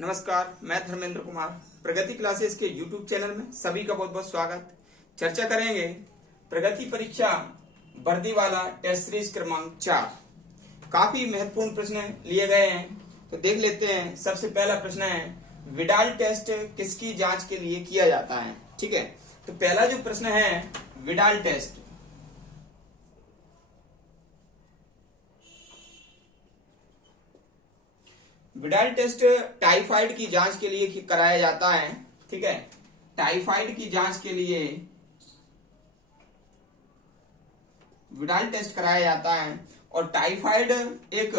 नमस्कार, मैं धर्मेंद्र कुमार। प्रगति क्लासेस के YouTube चैनल में सभी का बहुत बहुत स्वागत। चर्चा करेंगे प्रगति परीक्षा वर्दी वाला टेस्ट सीरीज क्रमांक 4। काफी महत्वपूर्ण प्रश्न लिए गए हैं, तो देख लेते हैं। सबसे पहला प्रश्न है, विडाल टेस्ट किसकी जांच के लिए किया जाता है? ठीक है, तो पहला जो प्रश्न है, Widal test Widal test typhoid की जांच के लिए कराया जाता है। ठीक है, टाइफाइड की जांच के लिए विडाल टेस्ट कराया जाता है। और टाइफाइड एक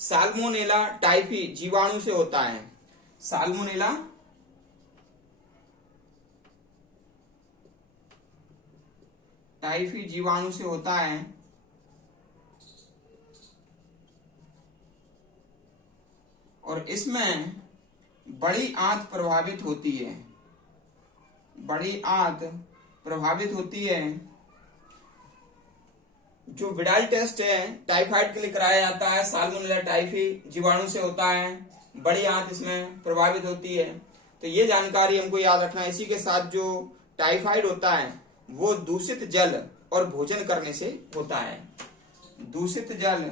साल्मोनेला टाइफी जीवाणु से होता है। साल्मोनेला टाइफी जीवाणु से होता है और इसमें बड़ी आंत प्रभावित होती है। बड़ी आंत प्रभावित होती है। जो विडाल टेस्ट है टाइफाइड के लिए कराया जाता है, साल्मोनेला टाइफी जीवाणु से होता है, बड़ी आंत इसमें प्रभावित होती है। तो ये जानकारी हमको याद रखना है। इसी के साथ जो टाइफाइड होता है वो दूषित जल और भोजन करने से होता है। दूषित जल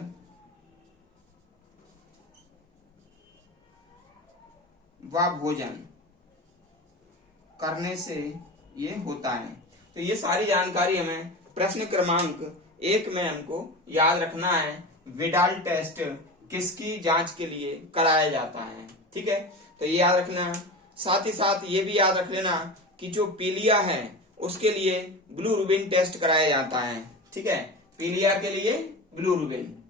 व भोजन करने से ये होता है। तो ये सारी जानकारी हमें प्रश्न क्रमांक 1 में हमको याद रखना है। विडाल टेस्ट किसकी जांच के लिए कराया जाता है? ठीक है, तो ये याद रखना। साथ ही साथ ये भी याद रख लेना कि जो पीलिया है उसके लिए बिलिरुबिन टेस्ट कराया जाता है। ठीक है, पीलिया के लिए बिलिरुबिन।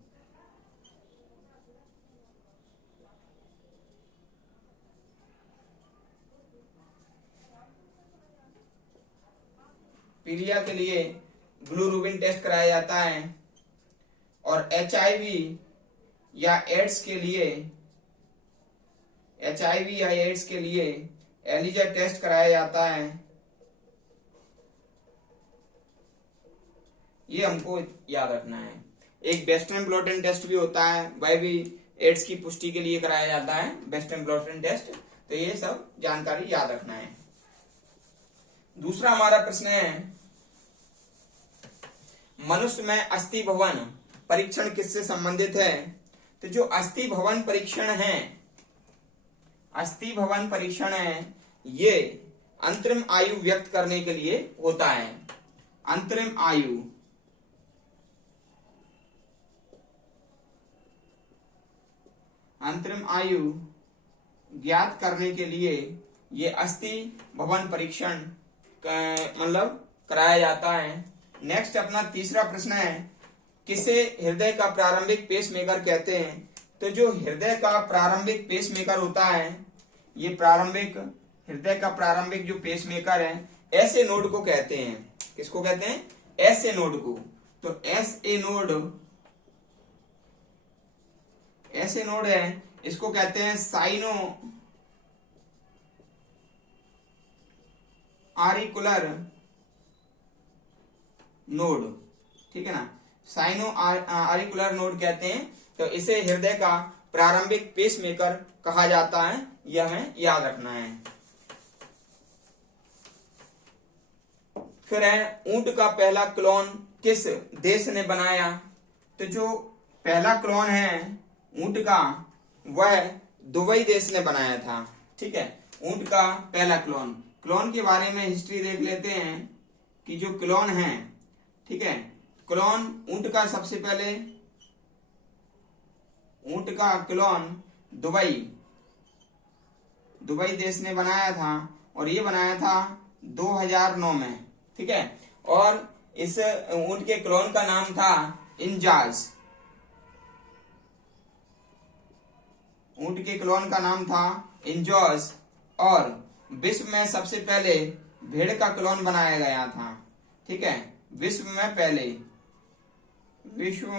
पीलिया के लिए बिलिरुबिन टेस्ट कराया जाता है। और एचआईवी या एड्स के लिए एलिजा टेस्ट कराया जाता है। ये हमको याद रखना है। एक वेस्टर्न ब्लॉटन टेस्ट भी होता है, वह भी एड्स की पुष्टि के लिए कराया जाता है, वेस्टर्न ब्लॉटन टेस्ट। तो ये सब जानकारी याद रखना है। दूसरा हमारा प्रश्न है, मनुष्य में अस्थि भवन परीक्षण किससे संबंधित है? तो जो अस्थि भवन परीक्षण है, ये अंतरिम आयु व्यक्त करने के लिए होता है। अंतरिम आयु ज्ञात करने के लिए ये अस्थि भवन परीक्षण मतलब कराया जाता है। नेक्स्ट अपना तीसरा प्रश्न है, किसे हृदय का प्रारंभिक पेसमेकर कहते हैं? तो जो हृदय का प्रारंभिक पेसमेकर होता है, ये हृदय का प्रारंभिक जो पेसमेकर है, ऐसे नोड को कहते हैं। किसको कहते हैं? ऐसे नोड को। तो ऐसे नोड है, इसको कहते हैं साइनो आरिकुलर नोड। ठीक है ना, साइनो आरिकुलर नोड कहते हैं। तो इसे हृदय का प्रारंभिक पेसमेकर कहा जाता है, यह हमें याद रखना है। फिर है, ऊंट का पहला क्लोन किस देश ने बनाया? तो जो पहला क्लोन है ऊंट का, वह दुबई देश ने बनाया था। ठीक है, ऊंट का पहला क्लोन के बारे में हिस्ट्री देख लेते हैं कि जो क्लोन है, ठीक है, क्लोन ऊंट का सबसे पहले ऊंट का क्लोन दुबई देश ने बनाया था और ये बनाया था 2009 में। ठीक है, और इस ऊंट के क्लोन का नाम था इंजाज। ऊंट के क्लोन का नाम था इंजॉज। और विश्व में सबसे पहले भेड़ का क्लोन बनाया गया था। ठीक है, विश्व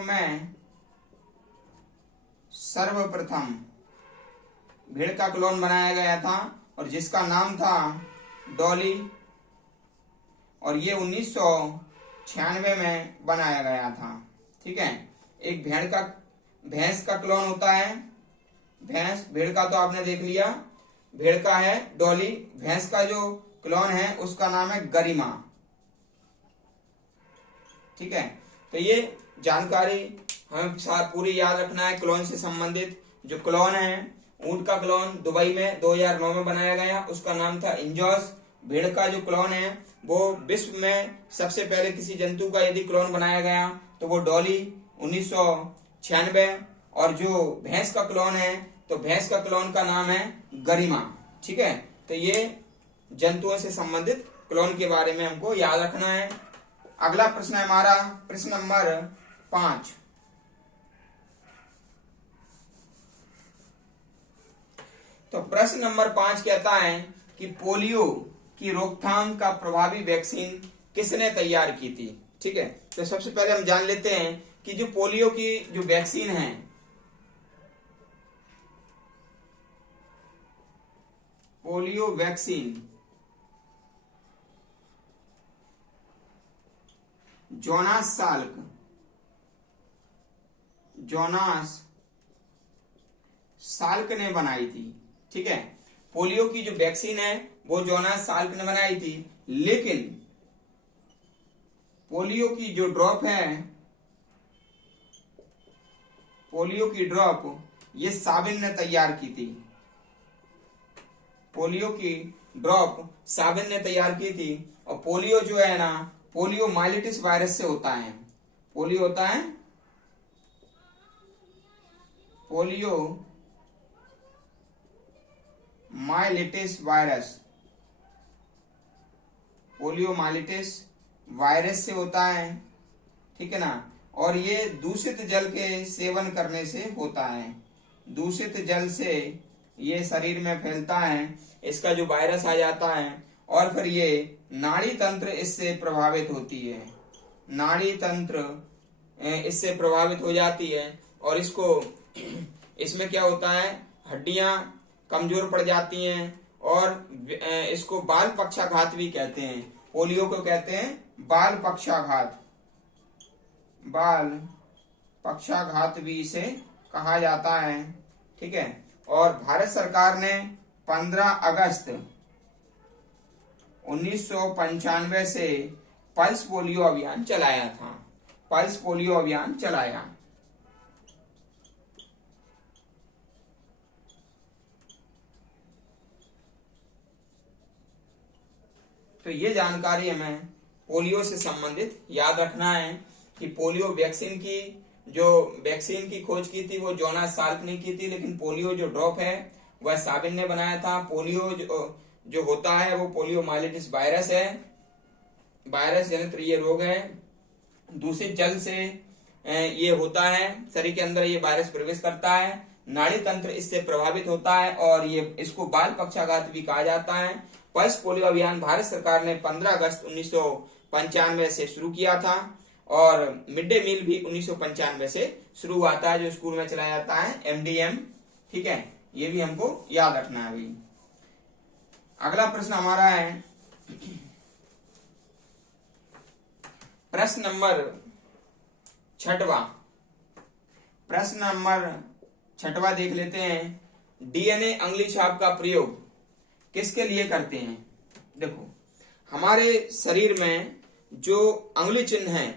में सर्वप्रथम भेड़ का क्लोन बनाया गया था और जिसका नाम था डॉली। और ये 1996 में बनाया गया था। ठीक है, एक भैंस का क्लोन होता है भैंस, भेड़ का तो आपने देख लिया, भेड़ का है डॉली, भैंस का जो क्लोन है उसका नाम है गरिमा। ठीक है, तो ये जानकारी हमें पूरी याद रखना है क्लोन से संबंधित। जो क्लोन है, ऊंट का क्लोन दुबई में 2009 में बनाया गया, उसका नाम था इंजॉस। भेड़ का जो क्लोन है वो विश्व में सबसे पहले किसी जंतु का यदि क्लोन बनाया गया तो वो डॉली 1996। और जो भैंस का क्लोन है तो भैंस का क्लोन का नाम है गरिमा। ठीक है, तो ये जंतुओं से संबंधित क्लोन के बारे में हमको याद रखना है। अगला प्रश्न है हमारा प्रश्न नंबर 5। तो प्रश्न नंबर 5 कहता है कि पोलियो की रोकथाम का प्रभावी वैक्सीन किसने तैयार की थी। ठीक है, तो सबसे पहले हम जान लेते हैं कि जो पोलियो की जो वैक्सीन है, पोलियो वैक्सीन जोनास साल्क ने बनाई थी। ठीक है, पोलियो की जो वैक्सीन है वो जोनास साल्क ने बनाई थी, लेकिन पोलियो की जो ड्रॉप है, पोलियो की ड्रॉप ये साबिन ने तैयार की थी। पोलियो की ड्रॉप साबिन ने तैयार की थी। और पोलियो जो है ना, पोलियो माइलेटिस वायरस से होता है। पोलियो होता है पोलियो माइलेटिस वायरस, पोलियो माइलेटिस वायरस से होता है। ठीक है ना, और ये दूषित जल के सेवन करने से होता है। दूषित जल से ये शरीर में फैलता है, इसका जो वायरस आ जाता है और फिर ये नाड़ी तंत्र इससे प्रभावित होती है। नाड़ी तंत्र इससे प्रभावित हो जाती है और इसमें क्या होता है, हड्डियां कमजोर पड़ जाती हैं और इसको बाल पक्षाघात भी कहते हैं। पोलियो को कहते हैं बाल पक्षाघात, बाल पक्षाघात भी इसे कहा जाता है। ठीक है, और भारत सरकार ने 15 अगस्त 1995 से पल्स पोलियो अभियान चलाया था। पल्स पोलियो अभियान चलाया। तो ये जानकारी हमें पोलियो से संबंधित याद रखना है कि पोलियो वैक्सीन की खोज की थी वो जोनास साल्क ने की थी, लेकिन पोलियो जो ड्रॉप है वह साबिन ने बनाया था। पोलियो जो होता है वो पोलियो माइलेटिस वायरस है, वायरस जनित ये रोग है। दूषित जल से ये होता है, शरीर के अंदर ये वायरस प्रवेश करता है, नाड़ी तंत्र इससे प्रभावित होता है और ये इसको बाल पक्षाघात भी कहा जाता है। पल्स पोलियो अभियान भारत सरकार ने 15 अगस्त 1995 से शुरू किया था और मिड डे मील भी 1995 से शुरू हुआ था, जो स्कूल में चलाया जाता है, MDM। ठीक है, ये भी हमको याद रखना है अभी। अगला प्रश्न हमारा है प्रश्न नंबर 6वां। प्रश्न नंबर 6वां देख लेते हैं। DNA अंगुली छाप का प्रयोग किसके लिए करते हैं। देखो, हमारे शरीर में जो अंगुली चिन्ह है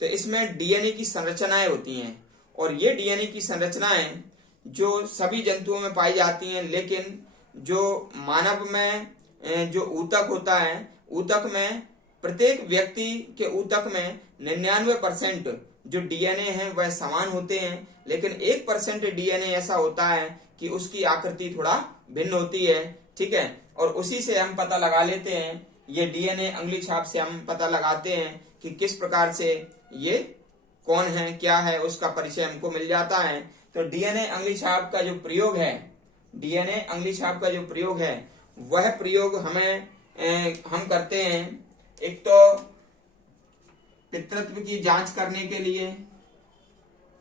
तो इसमें DNA की संरचनाएं होती हैं और ये DNA की संरचनाएं जो सभी जंतुओं में पाई जाती हैं, लेकिन जो मानव में जो ऊतक होता है, ऊतक में प्रत्येक व्यक्ति के ऊतक में 99% जो DNA है वह समान होते हैं, लेकिन 1% DNA ऐसा होता है कि उसकी आकृति थोड़ा भिन्न होती है। ठीक है, और उसी से हम पता लगा लेते हैं, ये DNA अंगुली छाप से हम पता लगाते हैं कि किस प्रकार से ये कौन है, क्या है, उसका परिचय हमको मिल जाता है। तो DNA अंगुली छाप का जो प्रयोग है, DNA अंगुली छाप का जो प्रयोग है वह प्रयोग हम करते हैं एक तो पितृत्व की जांच करने के लिए,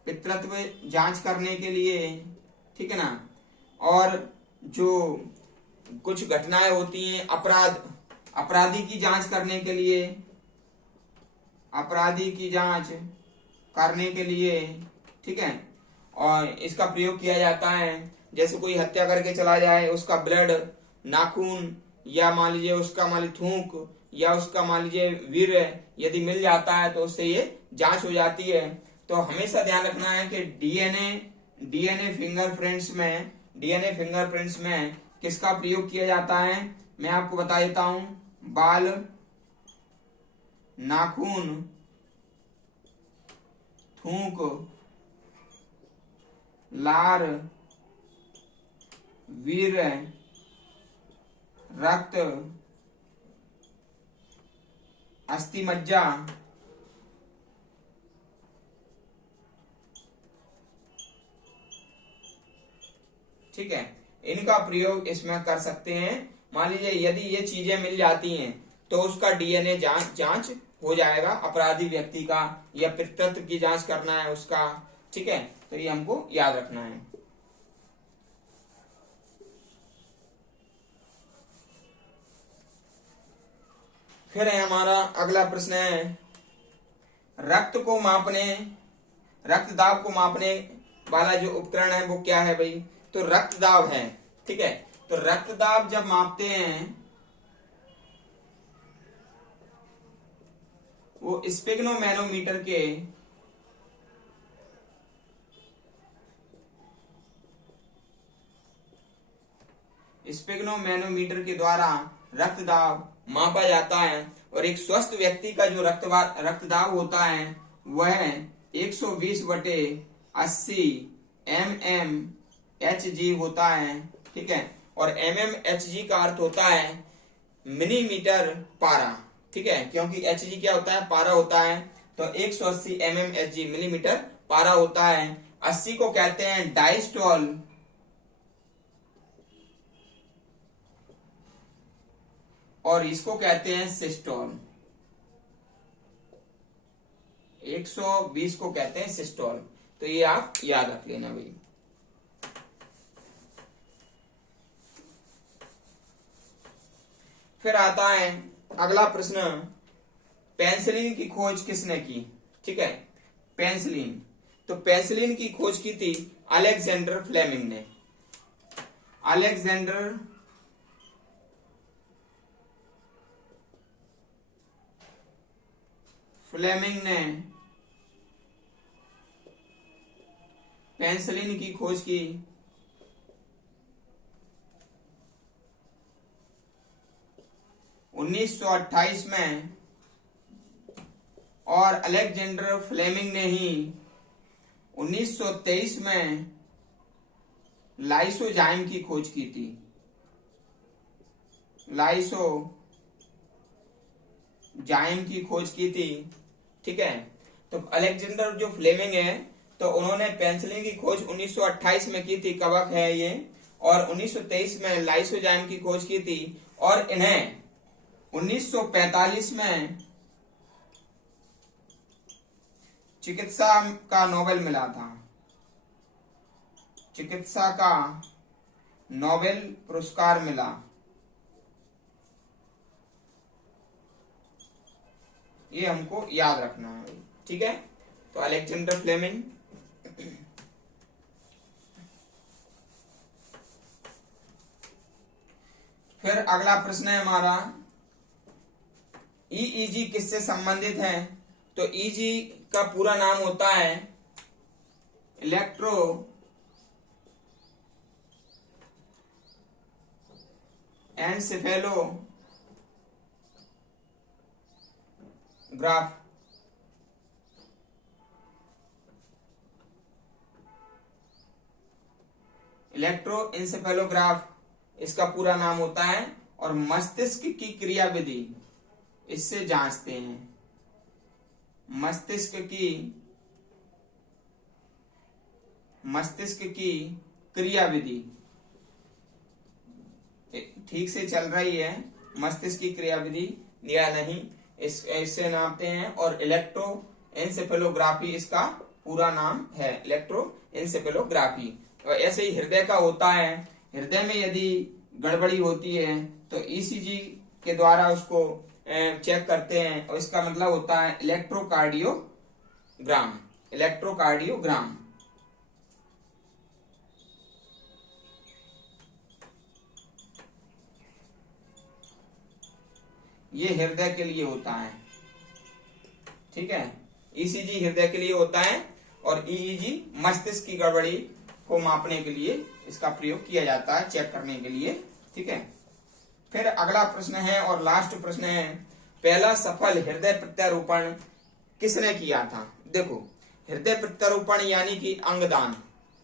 पितृत्व जांच करने के लिए, ठीक है ना, और जो कुछ घटनाएं होती हैं अपराधी की जांच करने के लिए, अपराधी की जांच करने के लिए, ठीक है, और इसका प्रयोग किया जाता है। जैसे कोई हत्या करके चला जाए, उसका ब्लड, नाखून, या मान लीजिए उसका मान लीजिए थूक, या उसका मान लीजिए वीर्य यदि मिल जाता है तो उससे ये जांच हो जाती है। तो हमेशा ध्यान रखना है कि डीएनए फिंगरप्रिंट्स में किसका प्रयोग किया जाता है। मैं आपको बता देता हूं, बाल, नाखून, थूक, लार, वीर्य, रक्त, अस्थि मज्जा, ठीक है, इनका प्रयोग इसमें कर सकते हैं। मान लीजिए यदि ये चीजें मिल जाती हैं तो उसका डीएनए जांच हो जाएगा अपराधी व्यक्ति का, या पितृत्व की जांच करना है उसका, ठीक है। तो ये हमको याद रखना है। फिर है हमारा अगला प्रश्न है, रक्तदाब को मापने वाला जो उपकरण है वो क्या है भाई? तो रक्तदाब है, ठीक है। तो रक्तदाब जब मापते हैं वो स्पिग्नोमैनोमीटर के द्वारा रक्तदाब मापा जाता है। और एक स्वस्थ व्यक्ति का जो रक्तदाब होता है वह 120/80 mmHg होता है, ठीक है। और mmHg का अर्थ होता है मिलीमीटर पारा, ठीक है, क्योंकि Hg क्या होता है? पारा होता है। तो 180 mmHg मिलीमीटर पारा होता है। 80 को कहते हैं डायस्टोल, और इसको कहते हैं सिस्टोल। 120 को कहते हैं सिस्टोल। तो ये आप याद रख लेना भाई। फिर आता है अगला प्रश्न, पेनिसिलिन की खोज किसने की? ठीक है, पेनिसिलिन। तो पेनिसिलिन की खोज की थी अलेक्जेंडर फ्लेमिंग ने। अलेक्जेंडर फ्लेमिंग ने पेनिसिलिन की खोज की 1928 में, और अलेक्जेंडर फ्लेमिंग ने ही 1923 में लाइसोजाइम की खोज की थी। लाइसोजाइम की खोज की थी, ठीक है। तो अलेक्जेंडर जो फ्लेमिंग है तो उन्होंने पेनिसिलिन की खोज 1928 में की थी, कवक है ये, और 1923 में लाइसोजाइम की खोज की थी। और इन्हें 1945 में चिकित्सा का नोबेल मिला था। चिकित्सा का नोबेल पुरस्कार मिला। ये हमको याद रखना है, ठीक है। तो अलेक्जेंडर फ्लेमिंग। फिर अगला प्रश्न है हमारा, ईईजी किससे संबंधित है? तो ईजी का पूरा नाम होता है इलेक्ट्रो एनसेफेलोग्राफ। इलेक्ट्रोएन्सेफेलोग्राफ इसका पूरा नाम होता है। और मस्तिष्क की क्रियाविधि इससे जांचते हैं। मस्तिष्क की क्रियाविधि ठीक से चल रही है, मस्तिष्क की क्रियाविधि या नहीं, इससे नापते हैं। और इलेक्ट्रोएन्सेफेलोग्राफी इसका पूरा नाम है, इलेक्ट्रोएन्सेफेलोग्राफी। और ऐसे ही हृदय का होता है। हृदय में यदि गड़बड़ी होती है तो ईसीजी के द्वारा उसको चेक करते हैं, और इसका मतलब होता है इलेक्ट्रोकार्डियोग्राम। ये हृदय के लिए होता है, ठीक है। ईसीजी हृदय के लिए होता है और ईईजी मस्तिष्क की गड़बड़ी को मापने के लिए इसका प्रयोग किया जाता है, चेक करने के लिए, ठीक है। फिर अगला प्रश्न है और लास्ट प्रश्न है, पहला सफल हृदय प्रत्यारोपण किसने किया था? देखो, हृदय प्रत्यारोपण यानी कि अंगदान,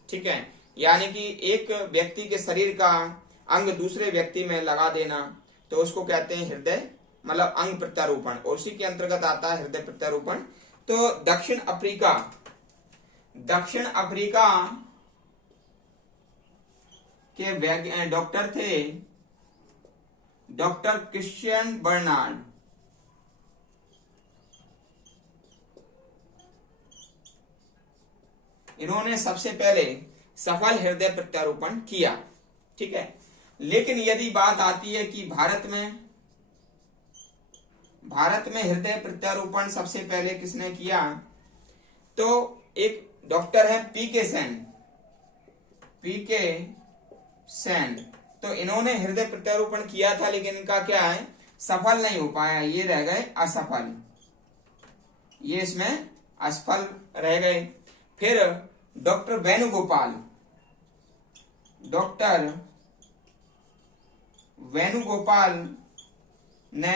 ठीक है, यानी कि एक व्यक्ति के शरीर का अंग दूसरे व्यक्ति में लगा देना, तो उसको कहते हैं हृदय मतलब अंग प्रत्यारोपण, और उसी के अंतर्गत आता है हृदय प्रत्यारोपण। तो दक्षिण अफ्रीका के डॉक्टर थे डॉक्टर क्रिश्चियन बर्नार्ड। इन्होंने सबसे पहले सफल हृदय प्रत्यारोपण किया, ठीक है। लेकिन यदि बात आती है कि भारत में हृदय प्रत्यारोपण सबसे पहले किसने किया, तो एक डॉक्टर है पीके सेन। तो इन्होंने हृदय प्रत्यारोपण किया था, लेकिन इनका क्या है, सफल नहीं हो पाया, ये रह गए असफल, ये इसमें असफल रह गए। फिर डॉक्टर वेणुगोपाल ने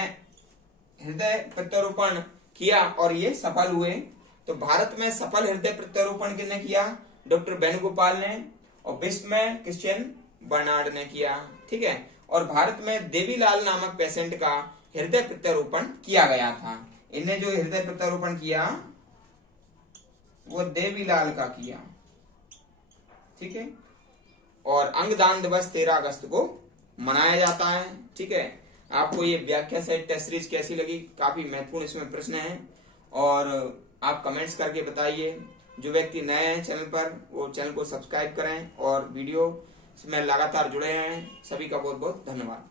हृदय प्रत्यारोपण किया और ये सफल हुए। तो भारत में सफल हृदय प्रत्यारोपण किसने किया? डॉक्टर वेणुगोपाल ने, और विश्व में क्रिश्चियन बर्नार्ड ने किया, ठीक है। और भारत में देवीलाल नामक पेशेंट का हृदय प्रत्यारोपण किया गया था। इनने जो हृदय प्रत्यारोपण किया वो देवीलाल का किया, ठीक है। और अंगदान दिवस 13 अगस्त को मनाया जाता है, ठीक है। आपको ये व्याख्या सेट टेस्ट सीरीज कैसी लगी? काफी महत्वपूर्ण इसमें प्रश्न है, और आप कमेंट्स करके बताइए। जो व्यक्ति नए हैं चैनल पर, वो चैनल को सब्सक्राइब करें और वीडियो में लगातार जुड़े रहें। सभी का बहुत बहुत धन्यवाद।